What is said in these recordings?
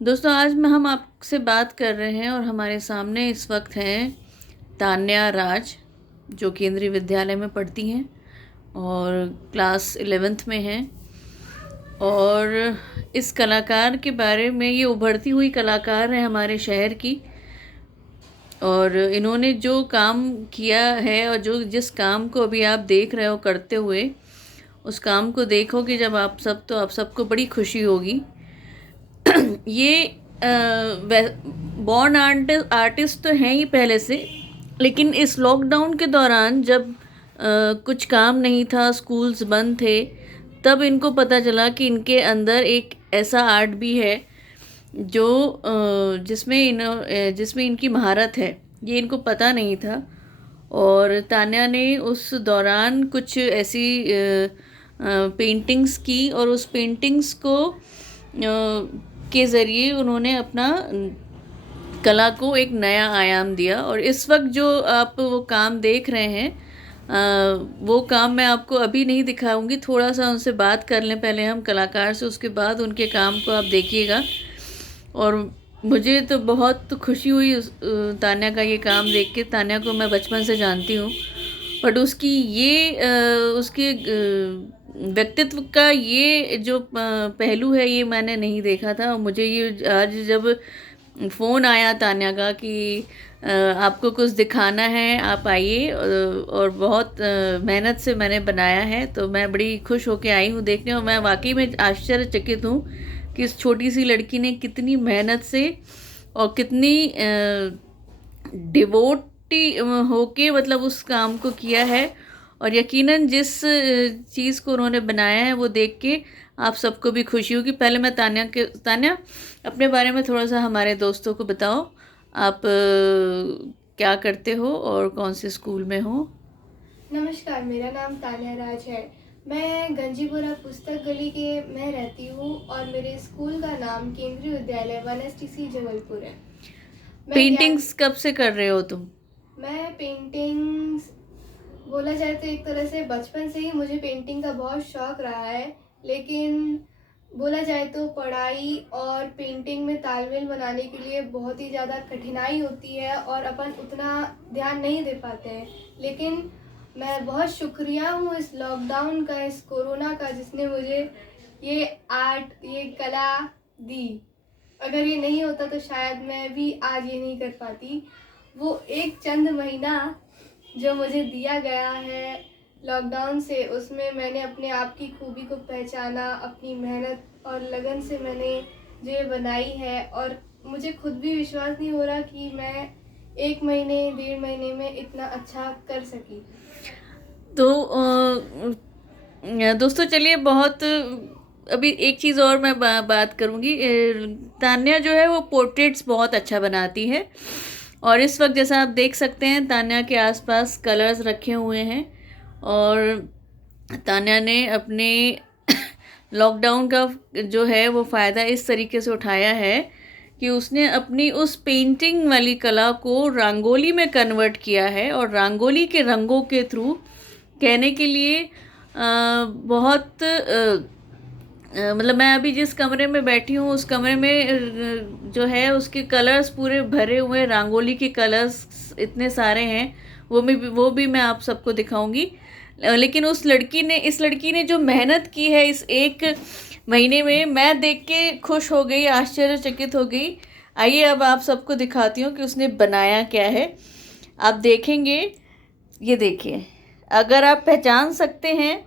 दोस्तों आज में हम आपसे बात कर रहे हैं और हमारे सामने इस वक्त हैं तान्या राज, जो केंद्रीय विद्यालय में पढ़ती हैं और क्लास 11th में हैं। और इस कलाकार के बारे में, ये उभरती हुई कलाकार है हमारे शहर की, और इन्होंने जो काम किया है और जो जिस काम को अभी आप देख रहे हो करते हुए, उस काम को देखोगे जब आप सब, तो आप सबको बड़ी खुशी होगी। ये बॉर्न आर्टिस्ट तो हैं ही पहले से, लेकिन इस लॉकडाउन के दौरान जब कुछ काम नहीं था, स्कूल्स बंद थे, तब इनको पता चला कि इनके अंदर एक ऐसा आर्ट भी है जो जिसमें इनकी महारत है। ये इनको पता नहीं था। और तान्या ने उस दौरान कुछ ऐसी पेंटिंग्स की और उस पेंटिंग्स को के ज़रिए उन्होंने अपना कला को एक नया आयाम दिया। और इस वक्त जो आप वो काम देख रहे हैं, वो काम मैं आपको अभी नहीं दिखाऊंगी, थोड़ा सा उनसे बात कर लें पहले हम कलाकार से, उसके बाद उनके काम को आप देखिएगा। और मुझे तो बहुत खुशी हुई तान्या का ये काम देख के। तान्या को मैं बचपन से जानती हूँ, बट उसकी ये उसके व्यक्तित्व का ये जो पहलू है, ये मैंने नहीं देखा था। और मुझे ये आज जब फ़ोन आया तान्या का कि आपको कुछ दिखाना है, आप आइए, और बहुत मेहनत से मैंने बनाया है, तो मैं बड़ी खुश होके आई हूँ देखने। और मैं वाकई में आश्चर्यचकित हूँ कि इस छोटी सी लड़की ने कितनी मेहनत से और कितनी डिवोटी होके मतलब उस काम को किया है। और यकीनन जिस चीज़ को उन्होंने बनाया है वो देख के आप सबको भी खुशी होगी। पहले मैं तान्या अपने बारे में थोड़ा सा हमारे दोस्तों को बताओ। आप क्या करते हो और कौन से स्कूल में हो? नमस्कार, मेरा नाम तान्या राज है। मैं गंजीपुरा पुस्तक गली के में रहती हूँ और मेरे स्कूल का नाम केंद्रीय विद्यालय 1STC जबलपुर है। पेंटिंग्स कब से कर रहे हो तुम? मैं पेंटिंग्स बोला जाए तो एक तरह से बचपन से ही मुझे पेंटिंग का बहुत शौक रहा है, लेकिन बोला जाए तो पढ़ाई और पेंटिंग में तालमेल बनाने के लिए बहुत ही ज़्यादा कठिनाई होती है और अपन उतना ध्यान नहीं दे पाते हैं। लेकिन मैं बहुत शुक्रिया हूँ इस लॉकडाउन का, इस कोरोना का, जिसने मुझे ये आर्ट, ये कला दी। अगर ये नहीं होता तो शायद मैं भी आज ये नहीं कर पाती। वो एक चंद महीना जो मुझे दिया गया है लॉकडाउन से, उसमें मैंने अपने आप की खूबी को पहचाना, अपनी मेहनत और लगन से मैंने जो ये बनाई है। और मुझे खुद भी विश्वास नहीं हो रहा कि मैं 1 महीने 1.5 महीने में इतना अच्छा कर सकी। तो दोस्तों चलिए, बहुत अभी एक चीज़ और मैं बात करूँगी। तान्या जो है वो पोर्ट्रेट्स बहुत अच्छा बनाती है। और इस वक्त जैसा आप देख सकते हैं, तान्या के आसपास कलर्स रखे हुए हैं। और तान्या ने अपने लॉकडाउन का जो है वो फ़ायदा इस तरीके से उठाया है कि उसने अपनी उस पेंटिंग वाली कला को रंगोली में कन्वर्ट किया है। और रंगोली के रंगों के थ्रू कहने के लिए बहुत मतलब मैं अभी जिस कमरे में बैठी हूँ, उस कमरे में जो है उसके कलर्स पूरे भरे हुए, रंगोली के कलर्स इतने सारे हैं। वो भी मैं आप सबको दिखाऊंगी। लेकिन इस लड़की ने जो मेहनत की है इस 1 महीने में, मैं देख के खुश हो गई, आश्चर्यचकित हो गई। आइए अब आप सबको दिखाती हूँ कि उसने बनाया क्या है। आप देखेंगे, ये देखिए, अगर आप पहचान सकते हैं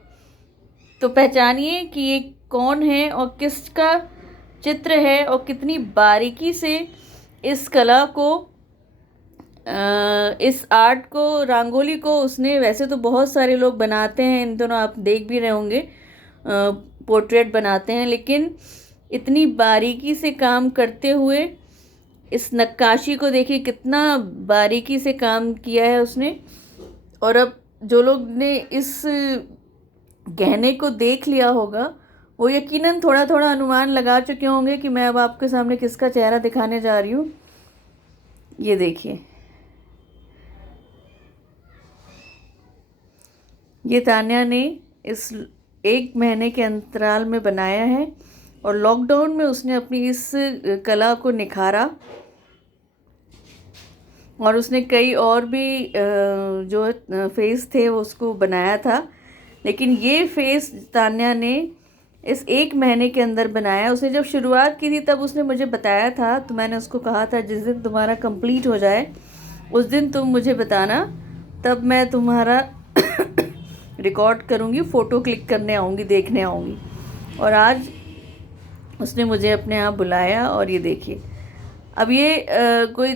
तो पहचानिए कि ये कौन है और किसका चित्र है, और कितनी बारीकी से इस कला को, इस आर्ट को, रंगोली को उसने, वैसे तो बहुत सारे लोग बनाते हैं, इन दोनों आप देख भी रहे होंगे, पोर्ट्रेट बनाते हैं, लेकिन इतनी बारीकी से काम करते हुए इस नक्काशी को देखिए, कितना बारीकी से काम किया है उसने। और अब जो लोग ने इस गहने को देख लिया होगा, वो यकीनन थोड़ा थोड़ा अनुमान लगा चुके होंगे कि मैं अब आपके सामने किसका चेहरा दिखाने जा रही हूँ। ये देखिए, ये तान्या ने इस 1 महीने के अंतराल में बनाया है। और लॉकडाउन में उसने अपनी इस कला को निखारा और उसने कई और भी जो फेस थे उसको बनाया था। लेकिन ये फेस तान्या ने इस 1 महीने के अंदर बनाया। उसने जब शुरुआत की थी तब उसने मुझे बताया था, तो मैंने उसको कहा था जिस दिन तुम्हारा कंप्लीट हो जाए उस दिन तुम मुझे बताना, तब मैं तुम्हारा रिकॉर्ड करूँगी, फ़ोटो क्लिक करने आऊँगी, देखने आऊँगी। और आज उसने मुझे अपने यहाँ बुलाया और ये देखिए, अब ये कोई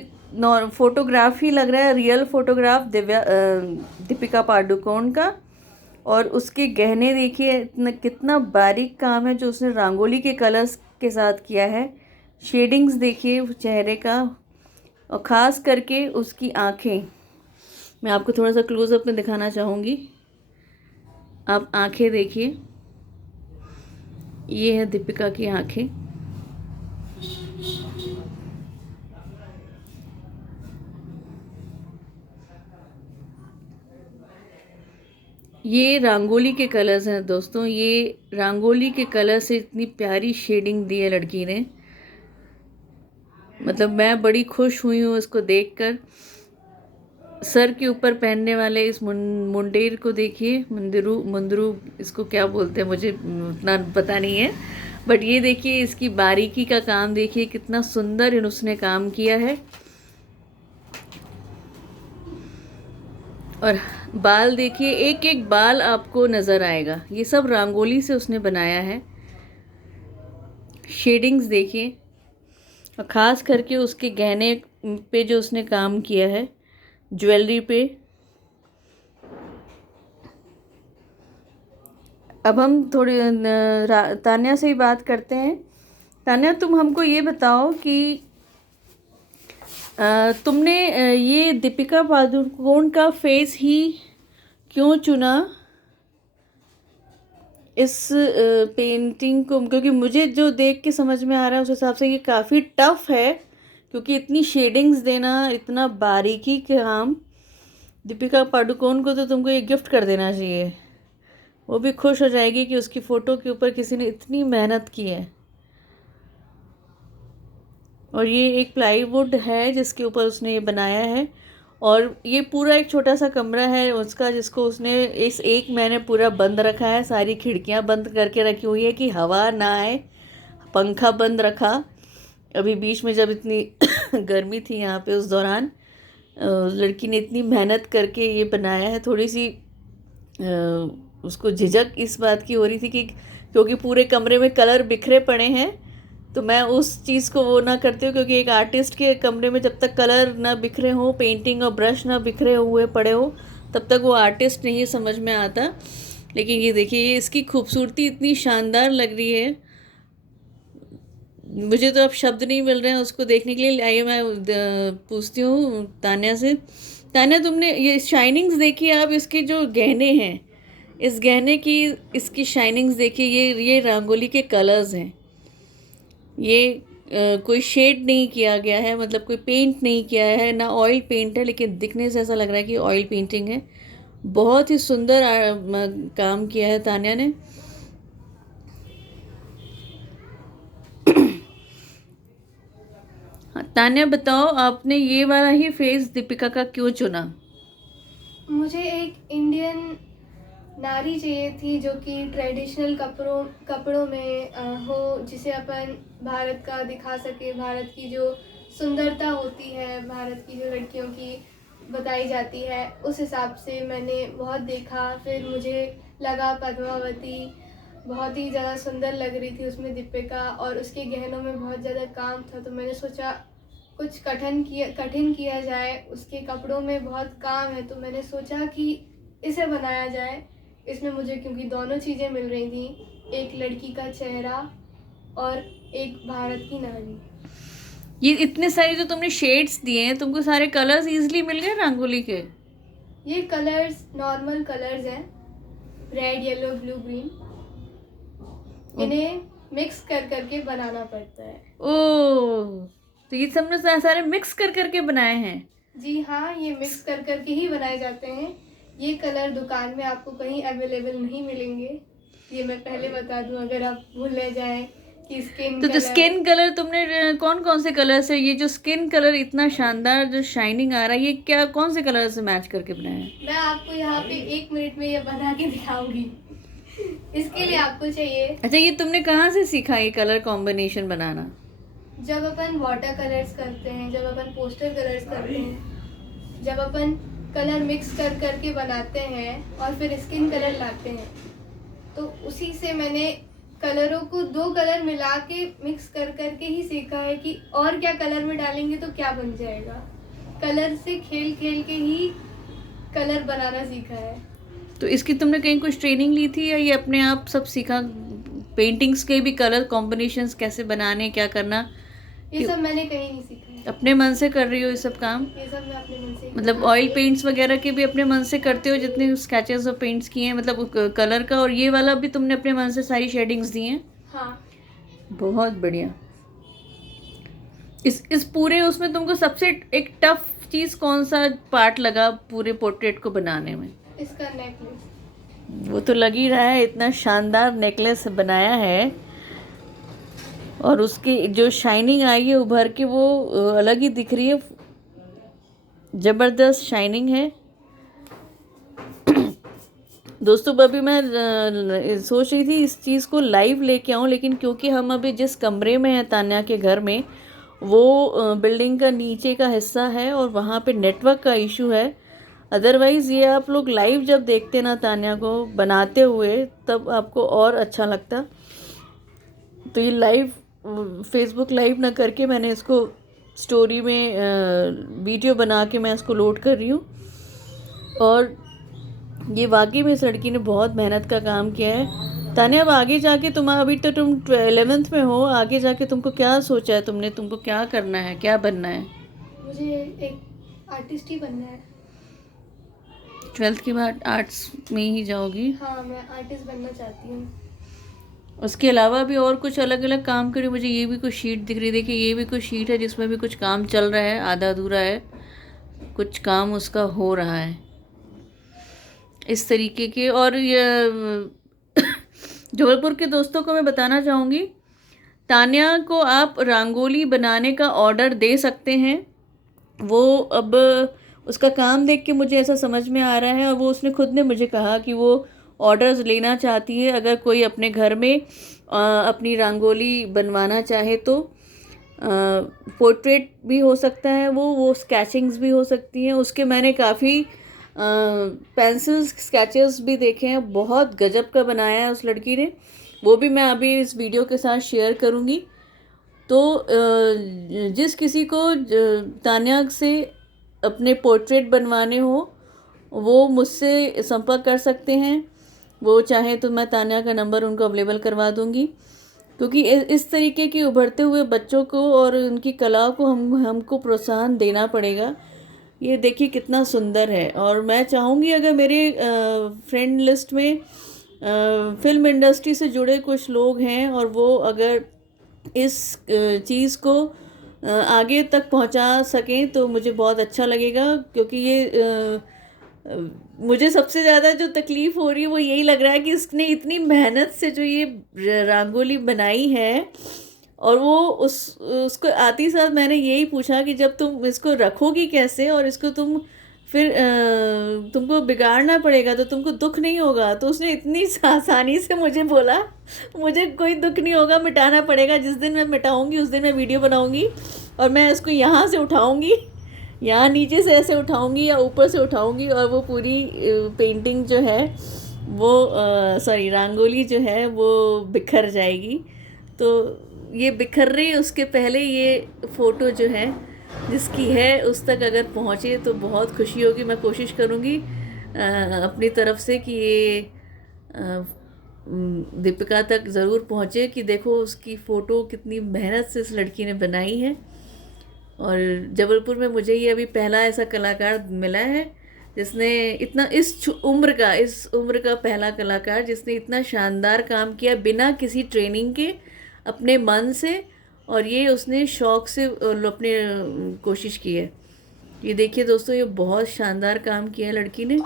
फोटोग्राफ ही लग रहा है, रियल फोटोग्राफ दीपिका पादुकोण का। और उसके गहने देखिए, कितना बारीक काम है जो उसने रंगोली के कलर्स के साथ किया है। शेडिंग्स देखिए चेहरे का, और ख़ास करके उसकी आँखें। मैं आपको थोड़ा सा क्लोज़अप में दिखाना चाहूँगी। आप आँखें देखिए, ये है दीपिका की आँखें। ये रंगोली के कलर्स हैं दोस्तों, ये रंगोली के कलर से इतनी प्यारी शेडिंग दी है लड़की ने। मतलब मैं बड़ी खुश हुई हूँ इसको देखकर। सर के ऊपर पहनने वाले इस मुंडेर को देखिए, मुंदरू इसको क्या बोलते हैं मुझे उतना पता नहीं है, बट ये देखिए इसकी बारीकी का काम देखिए, कितना सुंदर उसने काम किया है। और बाल देखिए, एक एक बाल आपको नज़र आएगा, ये सब रंगोली से उसने बनाया है। शेडिंग्स देखिए, और ख़ास करके उसके गहने पे जो उसने काम किया है, ज्वेलरी पे। अब हम थोड़ी तान्या से ही बात करते हैं। तान्या, तुम हमको ये बताओ कि तुमने ये दीपिका पादुकोण का फेस ही क्यों चुना इस पेंटिंग को? क्योंकि मुझे जो देख के समझ में आ रहा है उस हिसाब से ये काफ़ी टफ है, क्योंकि इतनी शेडिंग्स देना, इतना बारीकी के काम। दीपिका पादुकोण को तो तुमको ये गिफ्ट कर देना चाहिए, वो भी खुश हो जाएगी कि उसकी फ़ोटो के ऊपर किसी ने इतनी मेहनत की है। और ये एक प्लाईवुड है जिसके ऊपर उसने ये बनाया है, और ये पूरा एक छोटा सा कमरा है उसका, जिसको उसने इस 1 महीने पूरा बंद रखा है। सारी खिड़कियां बंद करके रखी हुई है कि हवा ना आए, पंखा बंद रखा। अभी बीच में जब इतनी गर्मी थी यहाँ पे, उस दौरान लड़की ने इतनी मेहनत करके ये बनाया है। थोड़ी सी उसको झिझक इस बात की हो रही थी कि क्योंकि पूरे कमरे में कलर बिखरे पड़े हैं, तो मैं उस चीज़ को वो ना करती हूँ, क्योंकि एक आर्टिस्ट के कमरे में जब तक कलर ना बिखरे हों, पेंटिंग और ब्रश ना बिखरे हुए पड़े हो, तब तक वो आर्टिस्ट नहीं समझ में आता। लेकिन ये देखिए, ये इसकी खूबसूरती इतनी शानदार लग रही है, मुझे तो अब शब्द नहीं मिल रहे हैं उसको देखने के लिए। आइए मैं पूछती हूँ तान्या से। तान्या, तुमने ये शाइनिंग्स देखी आप, इसके जो गहने हैं, इस गहने की इसकी शाइनिंग्स देखिए, ये रंगोली के कलर्स हैं। ये कोई शेड नहीं किया गया है, मतलब कोई पेंट नहीं किया है, ना ऑयल पेंट है, लेकिन दिखने से ऐसा लग रहा है कि ऑयल पेंटिंग है। बहुत ही सुंदर काम किया है तान्या ने। हाँ, तान्या बताओ, आपने ये वाला ही फेस दीपिका का क्यों चुना? मुझे एक इंडियन नारी चाहिए थी जो कि ट्रेडिशनल कपड़ों में हो, जिसे अपन भारत का दिखा सके। भारत की जो सुंदरता होती है, भारत की जो लड़कियों की बताई जाती है, उस हिसाब से मैंने बहुत देखा। फिर मुझे लगा पद्मावती बहुत ही ज़्यादा सुंदर लग रही थी उसमें दीपिका, और उसके गहनों में बहुत ज़्यादा काम था। तो मैंने सोचा कुछ कठिन किया जाए, उसके कपड़ों में बहुत काम है, तो मैंने सोचा कि इसे बनाया जाए। इसमें मुझे क्योंकि दोनों चीज़ें मिल रही थी, एक लड़की का चेहरा और एक भारत की नारी। ये इतने सारे जो तुमने शेड्स दिए हैं, तुमको सारे कलर्स इजीली मिल गए रंगोली के? ये कलर्स नॉर्मल कलर्स हैं, रेड, येलो, ब्लू, ग्रीन। इन्हें मिक्स कर करके बनाना पड़ता है। ओह, तो ये सबने सारे मिक्स कर करके बनाए हैं? जी हाँ, ये मिक्स कर करके ही बनाए जाते हैं। ये कलर दुकान में आपको कहीं अवेलेबल नहीं मिलेंगे, ये मैं पहले बता दूं, अगर आप भूल जाएं कि स्किन तो कलर। स्किन कलर तुमने कौन कौन से कलर से, ये जो स्किन कलर इतना शानदार जो शाइनिंग आ रहा है, ये क्या कौन से कलर से मैच करके बनाया है? मैं आपको यहाँ पे 1 मिनट में ये बना के दिखाऊंगी। इसके लिए आपको चाहिए, अच्छा, ये तुमने कहाँ से सीखा ये कलर कॉम्बिनेशन बनाना? जब अपन वाटर कलर्स करते हैं, जब अपन पोस्टर कलर्स करते हैं, जब अपन कलर मिक्स कर करके बनाते हैं और फिर स्किन कलर लाते हैं, तो उसी से मैंने कलरों को 2 कलर मिला के मिक्स कर करके ही सीखा है कि और क्या कलर में डालेंगे तो क्या बन जाएगा। कलर से खेल खेल के ही कलर बनाना सीखा है। तो इसकी तुमने कहीं कुछ ट्रेनिंग ली थी या ये अपने आप सब सीखा? पेंटिंग्स के भी कलर कॉम्बिनेशंस कैसे बनाने, क्या करना, ये सब मैंने कहीं नहीं सीखा है। अपने मन से कर रही हो ये सब काम? ये सब मैं अपने मन से ही मतलब ऑयल पेंट्स वगैरह के भी अपने मन से करते हो, जितने स्केचेस और पेंट्स किए हैं, मतलब कलर का, और ये वाला भी तुमने अपने मन से सारी शेडिंग्स दी हैं? हाँ। बहुत बढ़िया। इस पूरे उसमें तुमको सबसे एक टफ चीज़ कौन सा पार्ट लगा पूरे पोर्ट्रेट को बनाने में? इसका नेकलेस। वो तो लग ही रहा है, इतना शानदार नेकलेस बनाया है और उसकी जो शाइनिंग आई है उभर के, वो अलग ही दिख रही है, ज़बरदस्त शाइनिंग है। दोस्तों, अभी मैं सोच रही थी इस चीज़ को लाइव लेके आऊँ, लेकिन क्योंकि हम अभी जिस कमरे में हैं तान्या के घर में, वो बिल्डिंग का नीचे का हिस्सा है और वहाँ पे नेटवर्क का इशू है। अदरवाइज़ ये आप लोग लाइव जब देखते ना तान्या को बनाते हुए, तब आपको और अच्छा लगता। तो ये लाइव फेसबुक लाइव ना करके मैंने इसको स्टोरी में वीडियो बना के मैं इसको लोड कर रही हूँ। और ये वाकई में इस लड़की ने बहुत मेहनत का काम किया है। तान्या, अब आगे जाके अभी तो तुम 11th में हो, आगे जाके तुमको क्या सोचा है तुमने, तुमको क्या करना है, क्या बनना है? मुझे एक आर्टिस्ट ही बनना है। 12th के बाद आर्ट्स में ही जाओगी? हाँ, मैं आर्टिस्ट बनना चाहती हूँ। उसके अलावा भी और कुछ अलग अलग काम करी? मुझे ये भी कुछ शीट दिख रही, देखिए ये भी कुछ शीट है जिसमें भी कुछ काम चल रहा है, आधा अधूरा है, कुछ काम उसका हो रहा है इस तरीके के। और ये जबलपुर के दोस्तों को मैं बताना चाहूँगी, तान्या को आप रंगोली बनाने का ऑर्डर दे सकते हैं। वो अब उसका काम देख के मुझे ऐसा समझ में आ रहा है, और वो उसने खुद ने मुझे कहा कि वो ऑर्डर्स लेना चाहती है। अगर कोई अपने घर में अपनी रंगोली बनवाना चाहे तो पोर्ट्रेट भी हो सकता है, वो स्केचिंग्स भी हो सकती हैं उसके। मैंने काफ़ी पेंसिल स्केचेस भी देखे हैं, बहुत गजब का बनाया है उस लड़की ने। वो भी मैं अभी इस वीडियो के साथ शेयर करूँगी। तो जिस किसी को तान्या से अपने पोर्ट्रेट बनवाने हो, वो मुझसे संपर्क कर सकते हैं। वो चाहे तो मैं तान्या का नंबर उनको अवेलेबल करवा दूँगी, क्योंकि इस तरीके के उभरते हुए बच्चों को और उनकी कला को हमको प्रोत्साहन देना पड़ेगा। ये देखिए कितना सुंदर है। और मैं चाहूँगी अगर मेरे फ्रेंड लिस्ट में फिल्म इंडस्ट्री से जुड़े कुछ लोग हैं और वो अगर इस चीज़ को आगे तक पहुंचा सकें तो मुझे बहुत अच्छा लगेगा, क्योंकि ये मुझे सबसे ज़्यादा जो तकलीफ़ हो रही है वो यही लग रहा है कि इसने इतनी मेहनत से जो ये रंगोली बनाई है, और वो उसको आती साथ मैंने यही पूछा कि जब तुम इसको रखोगी कैसे, और इसको तुम फिर तुमको बिगाड़ना पड़ेगा तो तुमको दुख नहीं होगा? तो उसने इतनी आसानी से मुझे बोला, मुझे कोई दुख नहीं होगा, मिटाना पड़ेगा। जिस दिन मैं मिटाऊंगी उस दिन मैं वीडियो बनाऊंगी और मैं इसको यहाँ से उठाऊंगी, यहाँ नीचे से ऐसे उठाऊंगी या ऊपर से उठाऊंगी, और वो पूरी पेंटिंग जो है वो सॉरी रंगोली जो है वो बिखर जाएगी। तो ये बिखर रही, उसके पहले ये फ़ोटो जो है जिसकी है उस तक अगर पहुँचे तो बहुत खुशी होगी। मैं कोशिश करूँगी अपनी तरफ से कि ये दीपिका तक ज़रूर पहुँचे, कि देखो उसकी फ़ोटो कितनी मेहनत से इस लड़की ने बनाई है। और जबलपुर में मुझे ये अभी पहला ऐसा कलाकार मिला है जिसने इतना इस उम्र का पहला कलाकार जिसने इतना शानदार काम किया बिना किसी ट्रेनिंग के, अपने मन से, और ये उसने शौक़ से अपने कोशिश की है। ये देखिए दोस्तों, ये बहुत शानदार काम किया है लड़की ने।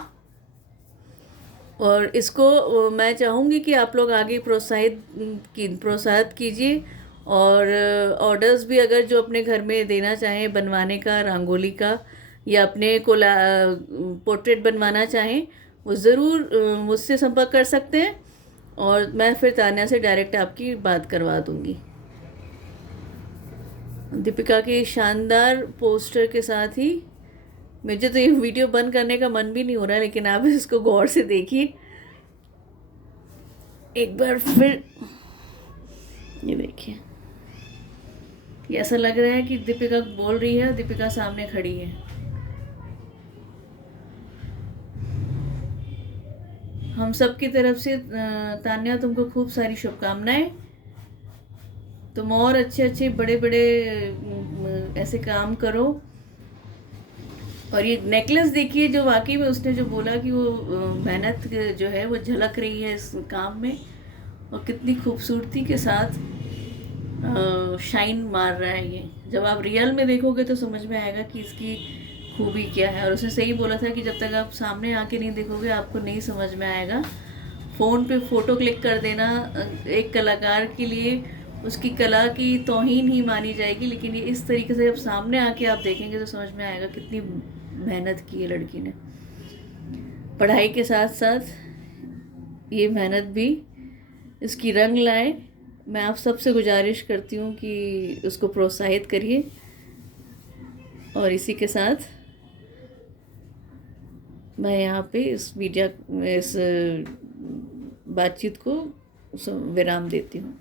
और इसको मैं चाहूँगी कि आप लोग आगे प्रोत्साहित कीजिए। और ऑर्डर्स भी अगर जो अपने घर में देना चाहें बनवाने का, रंगोली का, या अपने को पोर्ट्रेट बनवाना चाहें, वो ज़रूर मुझसे संपर्क कर सकते हैं और मैं फिर तान्या से डायरेक्ट आपकी बात करवा दूँगी। दीपिका के शानदार पोस्टर के साथ ही मुझे तो ये वीडियो बंद करने का मन भी नहीं हो रहा है, लेकिन आप इसको गौर से देखिए एक बार फिर। ये देखिए, ये ऐसा लग रहा है कि दीपिका बोल रही है, दीपिका सामने खड़ी है। हम सब की तरफ से तान्या तुमको खूब सारी शुभकामनाएं। तुम और अच्छे अच्छे बड़े बड़े ऐसे काम करो। और ये नेकलेस देखिए, जो वाकई में उसने जो बोला कि वो मेहनत जो है वो झलक रही है इस काम में, और कितनी खूबसूरती के साथ शाइन मार रहा है ये। जब आप रियल में देखोगे तो समझ में आएगा कि इसकी खूबी क्या है। और उसने सही बोला था कि जब तक आप सामने आके नहीं देखोगे आपको नहीं समझ में आएगा। फ़ोन पे फ़ोटो क्लिक कर देना एक कलाकार के लिए उसकी कला की तौहीन ही मानी जाएगी, लेकिन ये इस तरीके से जब सामने आके आप देखेंगे तो समझ में आएगा कितनी मेहनत की है लड़की ने। पढ़ाई के साथ साथ ये मेहनत भी इसकी रंग लाए। मैं आप सबसे गुजारिश करती हूँ कि उसको प्रोत्साहित करिए। और इसी के साथ मैं यहाँ पे इस बातचीत को विराम देती हूँ।